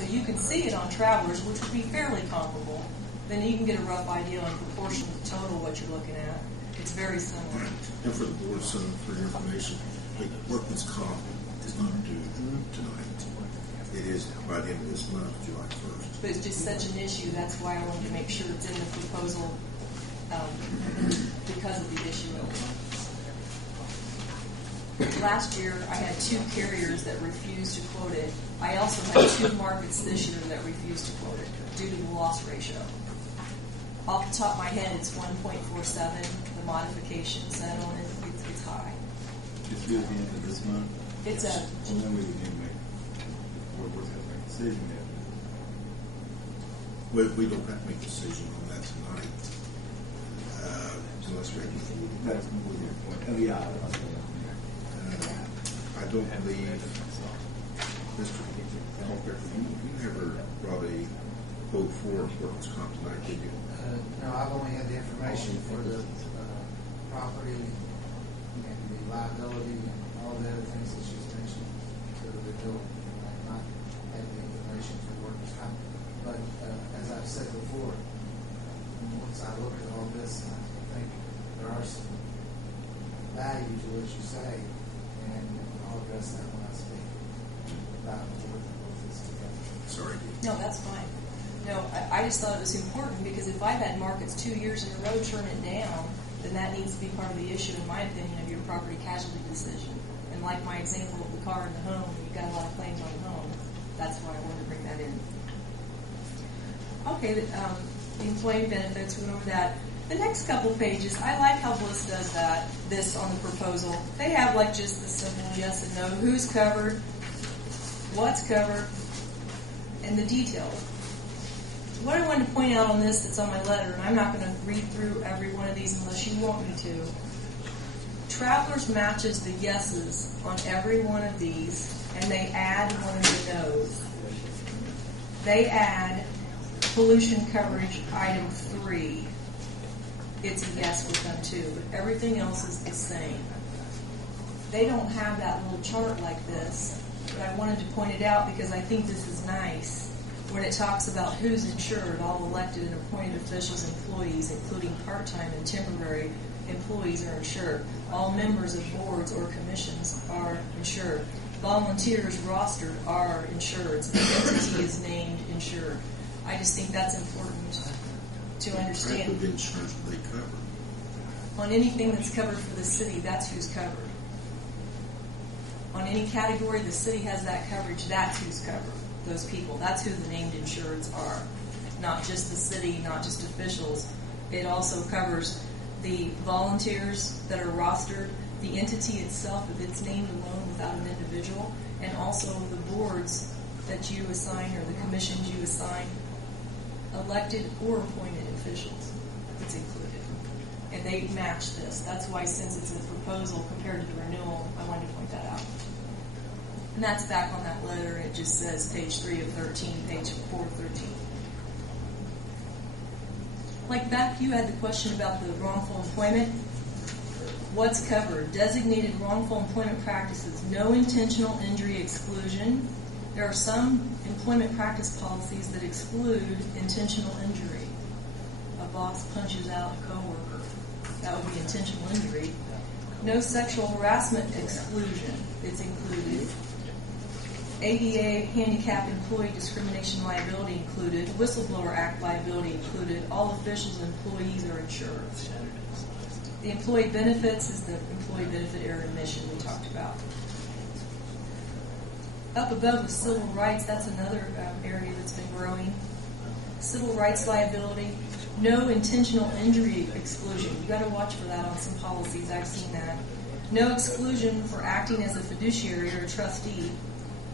So you can see it on Travelers, which would be fairly comparable. Then you can get a rough idea on proportion to total what you're looking at. It's very similar. And for the board, so for your information, workman's comp is not due tonight. It is by the end of this month, July 1st. But it's just such an issue, that's why I wanted to make sure it's in the proposal because of the issue. Last year, I had 2 carriers that refused to quote it. I also had 2 markets this year that refused to quote it due to the loss ratio. Off the top of my head, it's 1.47. The modification set on it, it's high. It's due at the end of this month. It's a. So then we can make. We're going to make a decision yet. We don't have to make a decision on that tonight. Unless we're That's more your point. Oh, yeah. I don't believe, Mr. Culpepper, you never brought a quote for workers' comp tonight, did you? No, I've only had the information for the property and the liability and all the other things that she's mentioned for the renewal. I've not had the information for workers' comp. But as I've said before, once I look at all this, I think there are some value to what you say, and I'll address that when I speak about working both this together. Sorry. No, that's fine. No, I just thought it was important because if I've had markets 2 years in a row turn it down, then that needs to be part of the issue, in my opinion, of your property casualty decision. And like my example of the car and the home, you've got a lot of claims on the home. That's why I wanted to bring that in. Okay, the employee benefits, we went over that. The next couple pages, I like how Bliss does this on the proposal. They have like just the simple yes and no, who's covered, what's covered, and the details. What I wanted to point out on this that's on my letter, and I'm not going to read through every one of these unless you want me to. Travelers matches the yeses on every one of these, and they add one of the no's. They add pollution coverage item 3. It's a yes with them too, but everything else is the same. They don't have that little chart like this, but I wanted to point it out because I think this is nice. When it talks about who's insured, all elected and appointed officials, employees, including part-time and temporary employees, are insured. All members of boards or commissions are insured. Volunteers rostered are insured. The entity is named insured. I just think that's important to understand. What type of insurance do they cover? On anything that's covered for the city, that's who's covered. On any category the city has that coverage, that's who's covered. Those people, that's who the named insureds are. Not just the city, not just officials. It also covers the volunteers that are rostered, the entity itself, if it's named alone without an individual, and also the boards that you assign or the commissions you assign, elected or appointed officials. It's included. And they match this. That's why, since it's a proposal compared to the renewal, I wanted to point that out. And that's back on that letter. It just says page 3 of 13, page 4 of 13. Like back, you had the question about the wrongful employment. What's covered? Designated wrongful employment practices. No intentional injury exclusion. There are some employment practice policies that exclude intentional injury. A boss punches out a coworker. That would be intentional injury. No sexual harassment exclusion. It's included. ADA handicap employee discrimination liability included. Whistleblower Act liability included. All officials and employees are insured. The employee benefits is the employee benefit area admission we talked about. Up above with civil rights, that's another area that's been growing. Civil rights liability, no intentional injury exclusion. You got to watch for that on some policies. I've seen that. No exclusion for acting as a fiduciary or a trustee.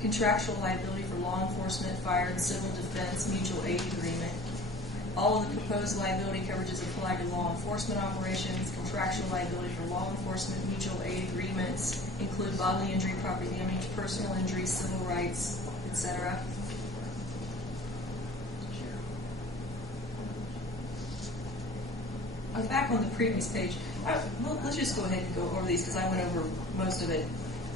Contractual liability for law enforcement, fire, and civil defense mutual aid agreement. All of the proposed liability coverages apply to law enforcement operations. Contractual liability for law enforcement mutual aid agreements include bodily injury, property damage, personal injury, civil rights, etc. I'm back on the previous page. Let's just go ahead and go over these because I went over most of it.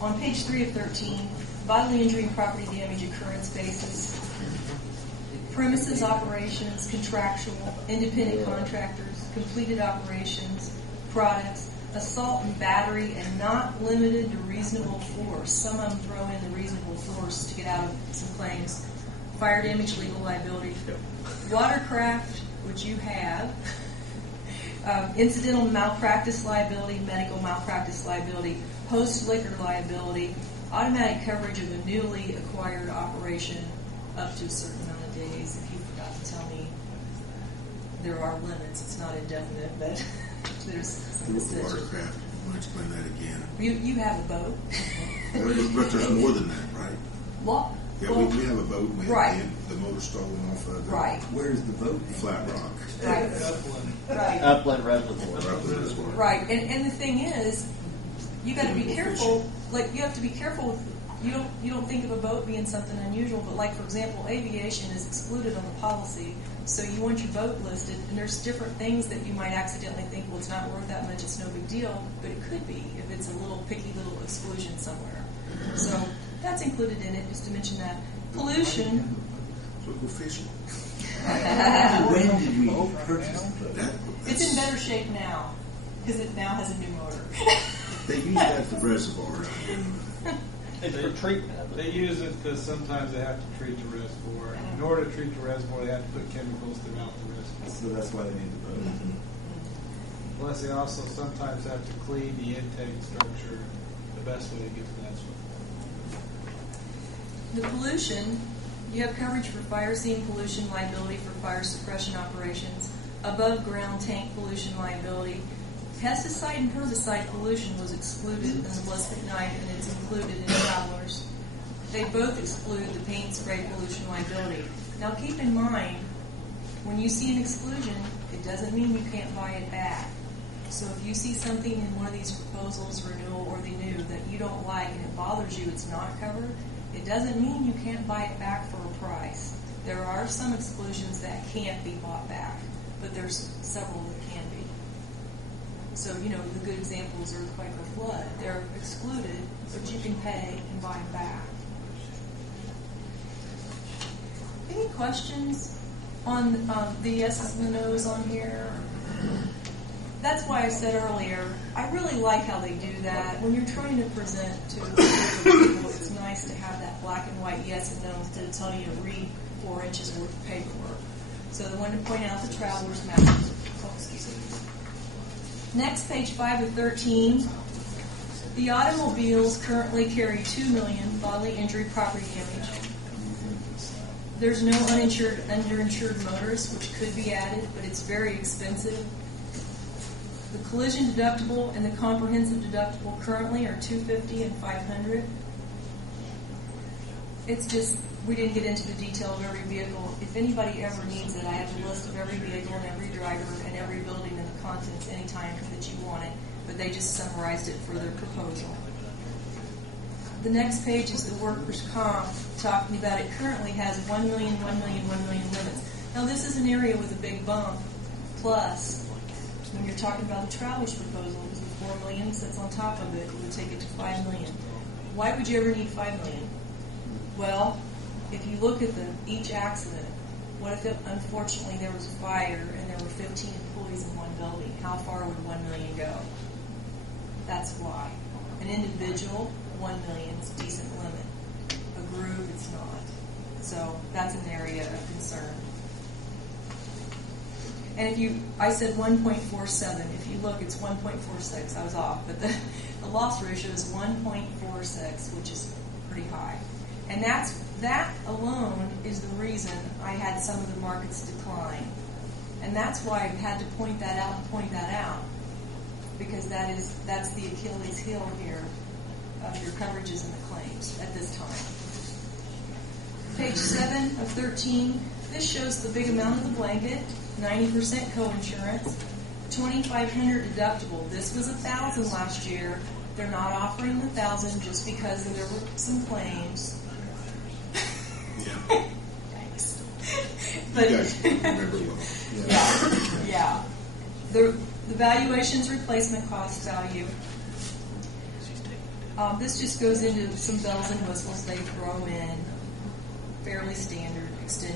On page 3 of 13, bodily injury and property damage occurrence basis. premises operations, contractual, independent contractors, completed operations, products, assault and battery, and not limited to reasonable force. Some of them throw in the reasonable force to get out of some claims. Fire damage, legal liability. Watercraft, which you have. Incidental malpractice liability, medical malpractice liability, post-liquor liability, automatic coverage of a newly acquired operation up to a certain amount of days. If you forgot to tell me, there are limits. It's not indefinite, but there's some The decisions. watercraft, want to explain that again? You have a boat. But there's more than that, right? What? Yeah, Well, we have a boat, we right. have the motor stolen off of the Right. Where's the vote? Flat Rock. Right. Right. Upland Reservoir. Upland Reservoir. Right. And the thing is, you got to be Chemical careful. Like you have to be careful. You don't think of a boat being something unusual, but like for example, aviation is excluded on the policy. So you want your boat listed, and there's different things that you might accidentally think, well, it's not worth that much, it's no big deal, but it could be if it's a little picky little exclusion somewhere. So that's included in it, just to mention that. Pollution. So go fishing. When did we purchase the boat? It's in better shape now because it now has a new motor. They use that at the reservoir. It's for treatment. They use it because sometimes they have to treat the reservoir. In order to treat the reservoir, they have to put chemicals throughout the reservoir. So that's why they need the boat. Plus, they also sometimes have to clean the intake structure. The best way to get to that's The pollution, you have coverage for fire scene pollution liability for fire suppression operations, above ground tank pollution liability. Pesticide and herbicide pollution was excluded in the list at night, and it's included in travelers. They both exclude the paint and spray pollution liability. Now keep in mind, when you see an exclusion, it doesn't mean you can't buy it back. So if you see something in one of these proposals, renewal or the new, that you don't like and it bothers you, it's not covered, it doesn't mean you can't buy it back for a price. There are some exclusions that can't be bought back, but there's several that can be. So, the good example is earthquake or flood. They're excluded, but you can pay and buy them back. Any questions on the yeses and the nos on here? That's why I said earlier, I really like how they do that. When you're trying to present to people, it's nice to have that black and white yes and no instead of telling you to read 4 inches worth of paperwork. So they wanted to point out the traveler's map. Oh, excuse me. Next, page 5 of 13. The automobiles currently carry $2 million bodily injury property damage. There's no uninsured, underinsured motorists, which could be added, but it's very expensive. The collision deductible and the comprehensive deductible currently are $250 and $500. It's just, we didn't get into the detail of every vehicle. If anybody ever needs it, I have a list of every vehicle and every driver and every building and the contents anytime that you want it, but they just summarized it for their proposal. The next page is the workers' comp, talking about it currently has 1 million, 1 million, 1 million limits. Now this is an area with a big bump, plus when you're talking about the traveler's proposal, because the 4 million sits on top of it, it would take it to 5 million. Why would you ever need 5 million? Well, if you look at each accident, what if unfortunately there was a fire and there were 15 employees in one building? How far would 1 million go? That's why. An individual, 1 million is a decent limit. A group, it's not. So that's an area of concern. And I said 1.47. If you look, it's 1.46. I was off, but the loss ratio is 1.46, which is pretty high. And that alone is the reason I had some of the markets decline. And that's why I've had to point that out, because that's the Achilles heel here of your coverages and the claims at this time. Page 7 of 13. This shows the big amount of the blanket, 90% coinsurance, $2,500 deductible. This was $1,000 last year. They're not offering the $1,000 just because there were some claims. Yeah. Thanks. You But guys remember well. yeah. The valuation's replacement cost value. This just goes into some bells and whistles they throw in. Fairly standard extension